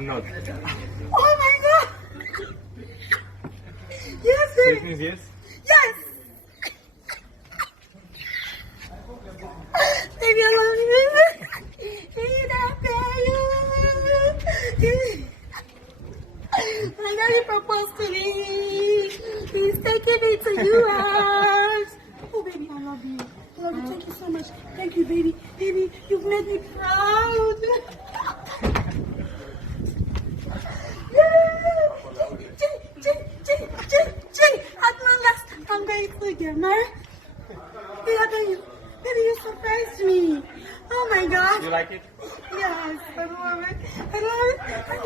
I'm not. Oh my God! Yes, So it baby. means yes? Yes. Baby, I love you. Baby, I love you. I know you proposed to me. He's taking me to yours. Oh, baby, I love you. I love you. Thank you so much. Thank you, baby. Baby, you've made me proud. At long last, I'm going to get married. Baby, you surprised me. Oh my God. You like it? Yes, I love it. I love it. I